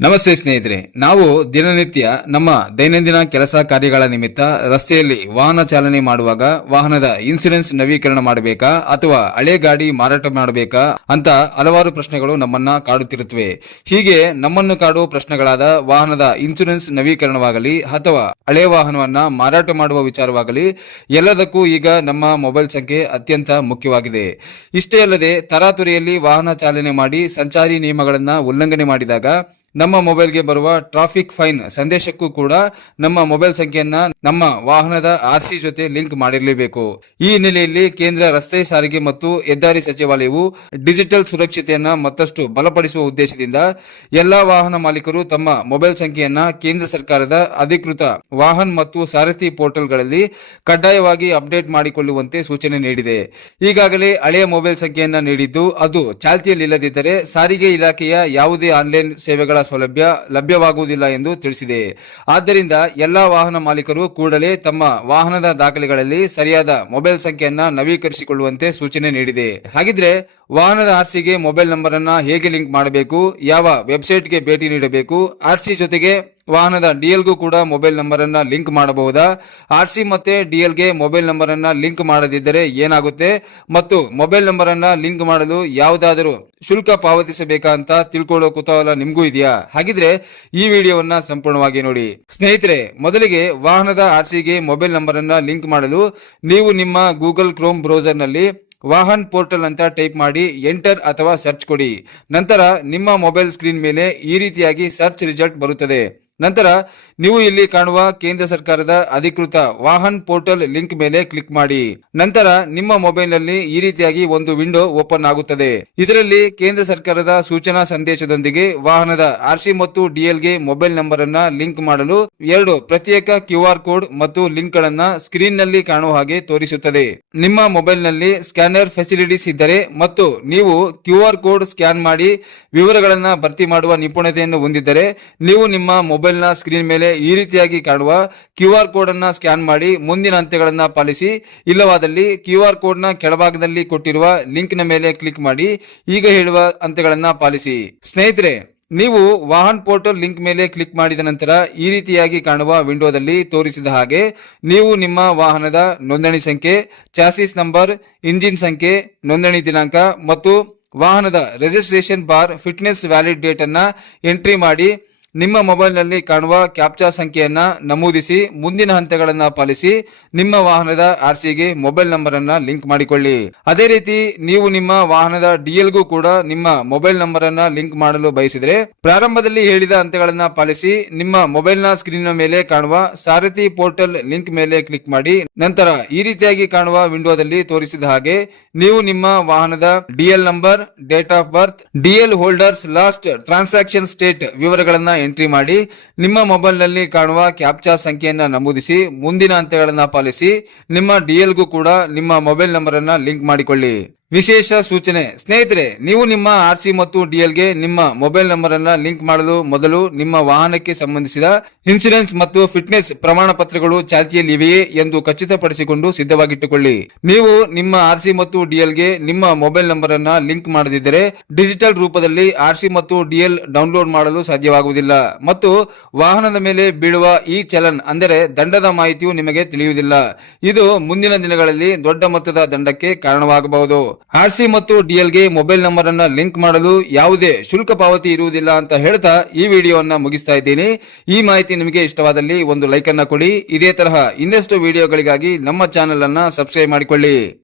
ನಮಸ್ತೆ ಸ್ನೇಹಿತರೆ, ನಾವು ದಿನನಿತ್ಯ ನಮ್ಮ ದೈನಂದಿನ ಕೆಲಸ ಕಾರ್ಯಗಳ ನಿಮಿತ್ತ ರಸ್ತೆಯಲ್ಲಿ ವಾಹನ ಚಾಲನೆ ಮಾಡುವಾಗ ವಾಹನದ ಇನ್ಸೂರೆನ್ಸ್ ನವೀಕರಣ ಮಾಡಬೇಕಾ ಅಥವಾ ಹಳೆ ಗಾಡಿ ಮಾರಾಟ ಮಾಡಬೇಕಾ ಅಂತ ಹಲವಾರು ಪ್ರಶ್ನೆಗಳು ನಮ್ಮನ್ನ ಕಾಡುತ್ತಿರುತ್ತವೆ. ಹೀಗೆ ನಮ್ಮನ್ನು ಕಾಡುವ ಪ್ರಶ್ನೆಗಳಾದ ವಾಹನದ ಇನ್ಸೂರೆನ್ಸ್ ನವೀಕರಣವಾಗಲಿ ಅಥವಾ ಹಳೆ ವಾಹನವನ್ನ ಮಾರಾಟ ಮಾಡುವ ವಿಚಾರವಾಗಲಿ ಎಲ್ಲದಕ್ಕೂ ಈಗ ನಮ್ಮ ಮೊಬೈಲ್ ಸಂಖ್ಯೆ ಅತ್ಯಂತ ಮುಖ್ಯವಾಗಿದೆ. ಇಷ್ಟೇ ಅಲ್ಲದೆ ತರಾತುರಿಯಲ್ಲಿ ವಾಹನ ಚಾಲನೆ ಮಾಡಿ ಸಂಚಾರಿ ನಿಯಮಗಳನ್ನ ಉಲ್ಲಂಘನೆ ಮಾಡಿದಾಗ ನಮ್ಮ ಮೊಬೈಲ್ಗೆ ಬರುವ ಟ್ರಾಫಿಕ್ ಫೈನ್ ಸಂದೇಶಕ್ಕೂ ಕೂಡ ನಮ್ಮ ಮೊಬೈಲ್ ಸಂಖ್ಯೆಯನ್ನ ನಮ್ಮ ವಾಹನದ ಆರ್ಸಿ ಜೊತೆ ಲಿಂಕ್ ಮಾಡಿರಲೇಬೇಕು. ಈ ಹಿನ್ನೆಲೆಯಲ್ಲಿ ಕೇಂದ್ರ ರಸ್ತೆ ಸಾರಿಗೆ ಮತ್ತು ಹೆದ್ದಾರಿ ಸಚಿವಾಲಯವು ಡಿಜಿಟಲ್ ಸುರಕ್ಷತೆಯನ್ನ ಮತ್ತಷ್ಟು ಬಲಪಡಿಸುವ ಉದ್ದೇಶದಿಂದ ಎಲ್ಲಾ ವಾಹನ ಮಾಲೀಕರು ತಮ್ಮ ಮೊಬೈಲ್ ಸಂಖ್ಯೆಯನ್ನ ಕೇಂದ್ರ ಸರ್ಕಾರದ ಅಧಿಕೃತ ವಾಹನ್ ಮತ್ತು ಸಾರಥಿ ಪೋರ್ಟಲ್ಗಳಲ್ಲಿ ಕಡ್ಡಾಯವಾಗಿ ಅಪ್ಡೇಟ್ ಮಾಡಿಕೊಳ್ಳುವಂತೆ ಸೂಚನೆ ನೀಡಿದೆ. ಈಗಾಗಲೇ ಹಳೆಯ ಮೊಬೈಲ್ ಸಂಖ್ಯೆಯನ್ನ ನೀಡಿದ್ದು ಅದು ಚಾಲ್ತಿಯಲ್ಲಿಲ್ಲದಿದ್ದರೆ ಸಾರಿಗೆ ಇಲಾಖೆಯ ಯಾವುದೇ ಆನ್ಲೈನ್ ಸೇವೆಗಳ ಸೌಲಭ್ಯ ಲಭ್ಯವಾಗುವುದಿಲ್ಲ ಎಂದು ತಿಳಿಸಿದೆ. ಆದ್ದರಿಂದ ಎಲ್ಲಾ ವಾಹನ ಮಾಲೀಕರು ಕೂಡಲೇ ತಮ್ಮ ವಾಹನದ ದಾಖಲೆಗಳಲ್ಲಿ ಸರಿಯಾದ ಮೊಬೈಲ್ ಸಂಖ್ಯೆಯನ್ನ ನವೀಕರಿಸಿಕೊಳ್ಳುವಂತೆ ಸೂಚನೆ ನೀಡಿದೆ. ಹಾಗಿದ್ರೆ ವಾಹನದ ಆರ್ಸಿಗೆ ಮೊಬೈಲ್ ನಂಬರ್ ಅನ್ನ ಹೇಗೆ ಲಿಂಕ್ ಮಾಡಬೇಕು, ಯಾವ ವೆಬ್ಸೈಟ್ಗೆ ಭೇಟಿ ನೀಡಬೇಕು, ಆರ್ಸಿ ಜೊತೆಗೆ ವಾಹನದ ಡಿಎಲ್ಗೂ ಕೂಡ ಮೊಬೈಲ್ ನಂಬರ್ ಅನ್ನ ಲಿಂಕ್ ಮಾಡಬಹುದಾ, ಆರ್ಸಿ ಮತ್ತೆ ಡಿಎಲ್ಗೆ ಮೊಬೈಲ್ ನಂಬರ್ ಅನ್ನ ಲಿಂಕ್ ಮಾಡದಿದ್ದರೆ ಏನಾಗುತ್ತೆ ಮತ್ತು ಮೊಬೈಲ್ ನಂಬರ್ ಅನ್ನ ಲಿಂಕ್ ಮಾಡಲು ಯಾವುದಾದರೂ ಶುಲ್ಕ ಪಾವತಿಸಬೇಕಾ ಅಂತ ತಿಳ್ಕೊಳ್ಳೋ ಕುತೂಹಲ ನಿಮಗೂ ಇದೆಯಾ? ಹಾಗಿದ್ರೆ ಈ ವಿಡಿಯೋವನ್ನ ಸಂಪೂರ್ಣವಾಗಿ ನೋಡಿ. ಸ್ನೇಹಿತರೆ, ಮೊದಲಿಗೆ ವಾಹನದ ಆರ್ಸಿಗೆ ಮೊಬೈಲ್ ನಂಬರ್ ಅನ್ನ ಲಿಂಕ್ ಮಾಡಲು ನೀವು ನಿಮ್ಮ ಗೂಗಲ್ ಕ್ರೋಮ್ ಬ್ರೌಸರ್ ನಲ್ಲಿ ವಾಹನ್ ಪೋರ್ಟಲ್ ಅಂತ ಟೈಪ್ ಮಾಡಿ ಎಂಟರ್ ಅಥವಾ ಸರ್ಚ್ ಕೊಡಿ. ನಂತರ ನಿಮ್ಮ ಮೊಬೈಲ್ ಸ್ಕ್ರೀನ್ ಮೇಲೆ ಈ ರೀತಿಯಾಗಿ ಸರ್ಚ್ ರಿಸಲ್ಟ್ ಬರುತ್ತದೆ. ನಂತರ ನೀವು ಇಲ್ಲಿ ಕಾಣುವ ಕೇಂದ್ರ ಸರ್ಕಾರದ ಅಧಿಕೃತ ವಾಹನ್ ಪೋರ್ಟಲ್ ಲಿಂಕ್ ಮೇಲೆ ಕ್ಲಿಕ್ ಮಾಡಿ. ನಂತರ ನಿಮ್ಮ ಮೊಬೈಲ್ ನಲ್ಲಿ ಈ ರೀತಿಯಾಗಿ ಒಂದು ವಿಂಡೋ ಓಪನ್ ಆಗುತ್ತದೆ. ಇದರಲ್ಲಿ ಕೇಂದ್ರ ಸರ್ಕಾರದ ಸೂಚನಾ ಸಂದೇಶದೊಂದಿಗೆ ವಾಹನದ ಆರ್ಸಿ ಮತ್ತು ಡಿಎಲ್ಗೆ ಮೊಬೈಲ್ ನಂಬರ್ ಅನ್ನ ಲಿಂಕ್ ಮಾಡಲು 2 ಪ್ರತ್ಯೇಕ QR ಕೋಡ್ ಮತ್ತು ಲಿಂಕ್ ಗಳನ್ನ ಸ್ಕ್ರೀನ್ ನಲ್ಲಿ ಕಾಣುವ ಹಾಗೆ ತೋರಿಸುತ್ತದೆ. ನಿಮ್ಮ ಮೊಬೈಲ್ ನಲ್ಲಿ ಸ್ಕ್ಯಾನರ್ ಫೆಸಿಲಿಟೀಸ್ ಇದ್ದರೆ ಮತ್ತು ನೀವು QR ಕೋಡ್ ಸ್ಕ್ಯಾನ್ ಮಾಡಿ ವಿವರಗಳನ್ನ ಭರ್ತಿ ಮಾಡುವ ನಿಪುಣತೆಯನ್ನು ಹೊಂದಿದ್ದರೆ ನೀವು ನಿಮ್ಮ ಮೊಬೈಲ್ ನ ಸ್ಕ್ರೀನ್ ಮೇಲೆ ಈ ರೀತಿಯಾಗಿ ಕಾಣುವ QR ಕೋಡ್ ಅನ್ನ ಸ್ಕ್ಯಾನ್ ಮಾಡಿ ಮುಂದಿನ ಹಂತಗಳನ್ನ ಪಾಲಿಸಿ. ಇಲ್ಲವಾದಲ್ಲಿ QR ಕೋಡ್ ನ ಕೆಳಭಾಗದಲ್ಲಿ ಕೊಟ್ಟಿರುವ ಲಿಂಕ್ ನ ಮೇಲೆ ಕ್ಲಿಕ್ ಮಾಡಿ ಈಗ ಹೇಳುವ ಹಂತಗಳನ್ನ ಪಾಲಿಸಿ. ಸ್ನೇಹಿತರೆ, ನೀವು ವಾಹನ್ ಪೋರ್ಟಲ್ ಲಿಂಕ್ ಮೇಲೆ ಕ್ಲಿಕ್ ಮಾಡಿದ ನಂತರ ಈ ರೀತಿಯಾಗಿ ಕಾಣುವ ವಿಂಡೋದಲ್ಲಿ ತೋರಿಸಿದ ಹಾಗೆ ನೀವು ನಿಮ್ಮ ವಾಹನದ ನೋಂದಣಿ ಸಂಖ್ಯೆ, ಚಾಸಿಸ್ ನಂಬರ್, ಇಂಜಿನ್ ಸಂಖ್ಯೆ, ನೋಂದಣಿ ದಿನಾಂಕ ಮತ್ತು ವಾಹನದ registration bar fitness valid date ಅನ್ನ ಎಂಟ್ರಿ ಮಾಡಿ ನಿಮ್ಮ ಮೊಬೈಲ್ ನಲ್ಲಿ ಕಾಣುವ ಕ್ಯಾಪ್ಚಾ ಸಂಖ್ಯೆಯನ್ನ ನಮೂದಿಸಿ ಮುಂದಿನ ಹಂತಗಳನ್ನ ಪಾಲಿಸಿ ನಿಮ್ಮ ವಾಹನದ ಆರ್ಸಿಗೆ ಮೊಬೈಲ್ ನಂಬರ್ ಅನ್ನ ಲಿಂಕ್ ಮಾಡಿಕೊಳ್ಳಿ. ಅದೇ ರೀತಿ ನೀವು ನಿಮ್ಮ ವಾಹನದ ಡಿಎಲ್ಗೂ ಕೂಡ ನಿಮ್ಮ ಮೊಬೈಲ್ ನಂಬರ್ ಅನ್ನ ಲಿಂಕ್ ಮಾಡಲು ಬಯಸಿದರೆ ಪ್ರಾರಂಭದಲ್ಲಿ ಹೇಳಿದ ಹಂತಗಳನ್ನ ಪಾಲಿಸಿ ನಿಮ್ಮ ಮೊಬೈಲ್ ನ ಸ್ಕ್ರೀನ್ ಮೇಲೆ ಕಾಣುವ ಸಾರಥಿ ಪೋರ್ಟಲ್ ಲಿಂಕ್ ಮೇಲೆ ಕ್ಲಿಕ್ ಮಾಡಿ. ನಂತರ ಈ ರೀತಿಯಾಗಿ ಕಾಣುವ ವಿಂಡೋದಲ್ಲಿ ತೋರಿಸಿದ ಹಾಗೆ ನೀವು ನಿಮ್ಮ ವಾಹನದ DL number, date of birth, DL holders last transaction state ವಿವರಗಳನ್ನ ಎಂಟ್ರಿ ಮಾಡಿ ನಿಮ್ಮ ಮೊಬೈಲ್ ನಲ್ಲಿ ಕಾಣುವ ಕ್ಯಾಪ್ಚಾ ಸಂಖ್ಯೆಯನ್ನ ನಮೂದಿಸಿ ಮುಂದಿನ ಹಂತಗಳನ್ನ ಪಾಲಿಸಿ ನಿಮ್ಮ ಡಿಎಲ್ಗೂ ಕೂಡ ನಿಮ್ಮ ಮೊಬೈಲ್ ನಂಬರ್ ಅನ್ನ ಲಿಂಕ್ ಮಾಡಿಕೊಳ್ಳಿ. ವಿಶೇಷ ಸೂಚನೆ ಸ್ನೇಹಿತರೆ, ನೀವು ನಿಮ್ಮ ಆರ್ಸಿ ಮತ್ತು ಡಿಎಲ್ಗೆ ನಿಮ್ಮ ಮೊಬೈಲ್ ನಂಬರ್ ಅನ್ನ ಲಿಂಕ್ ಮಾಡಲು ಮೊದಲು ನಿಮ್ಮ ವಾಹನಕ್ಕೆ ಸಂಬಂಧಿಸಿದ ಇನ್ಸೂರೆನ್ಸ್ ಮತ್ತು ಫಿಟ್ನೆಸ್ ಪ್ರಮಾಣ ಪತ್ರಗಳು ಚಾಲ್ತಿಯಲ್ಲಿವೆಯೇ ಎಂದು ಖಚಿತಪಡಿಸಿಕೊಂಡು ಸಿದ್ಧವಾಗಿಟ್ಟುಕೊಳ್ಳಿ. ನೀವು ನಿಮ್ಮ ಆರ್ಸಿ ಮತ್ತು ಡಿಎಲ್ಗೆ ನಿಮ್ಮ ಮೊಬೈಲ್ ನಂಬರ್ ಅನ್ನ ಲಿಂಕ್ ಮಾಡದಿದ್ದರೆ ಡಿಜಿಟಲ್ ರೂಪದಲ್ಲಿ ಆರ್ಸಿ ಮತ್ತು ಡಿಎಲ್ ಡೌನ್ಲೋಡ್ ಮಾಡಲು ಸಾಧ್ಯವಾಗುವುದಿಲ್ಲ ಮತ್ತು ವಾಹನದ ಮೇಲೆ ಬೀಳುವ ಈ ಚಲನ್ ಅಂದರೆ ದಂಡದ ಮಾಹಿತಿಯು ನಿಮಗೆ ತಿಳಿಯುವುದಿಲ್ಲ. ಇದು ಮುಂದಿನ ದಿನಗಳಲ್ಲಿ ದೊಡ್ಡ ಮೊತ್ತದ ದಂಡಕ್ಕೆ ಕಾರಣವಾಗಬಹುದು. ಆರ್ಸಿ ಮತ್ತು ಡಿಎಲ್ಗೆ ಮೊಬೈಲ್ ನಂಬರ್ ಅನ್ನ ಲಿಂಕ್ ಮಾಡಲು ಯಾವುದೇ ಶುಲ್ಕ ಪಾವತಿ ಇರುವುದಿಲ್ಲ ಅಂತ ಹೇಳ್ತಾ ಈ ವಿಡಿಯೋವನ್ನ ಮುಗಿಸ್ತಾ ಇದ್ದೀನಿ. ಈ ಮಾಹಿತಿ ನಿಮಗೆ ಇಷ್ಟವಾದಲ್ಲಿ ಒಂದು ಲೈಕ್ ಅನ್ನ ಕೊಡಿ. ಇದೇ ತರಹ ಇನ್ನಷ್ಟು ವಿಡಿಯೋಗಳಿಗಾಗಿ ನಮ್ಮ ಚಾನೆಲ್ ಅನ್ನ ಸಬ್ಸ್ಕ್ರೈಬ್ ಮಾಡಿಕೊಳ್ಳಿ.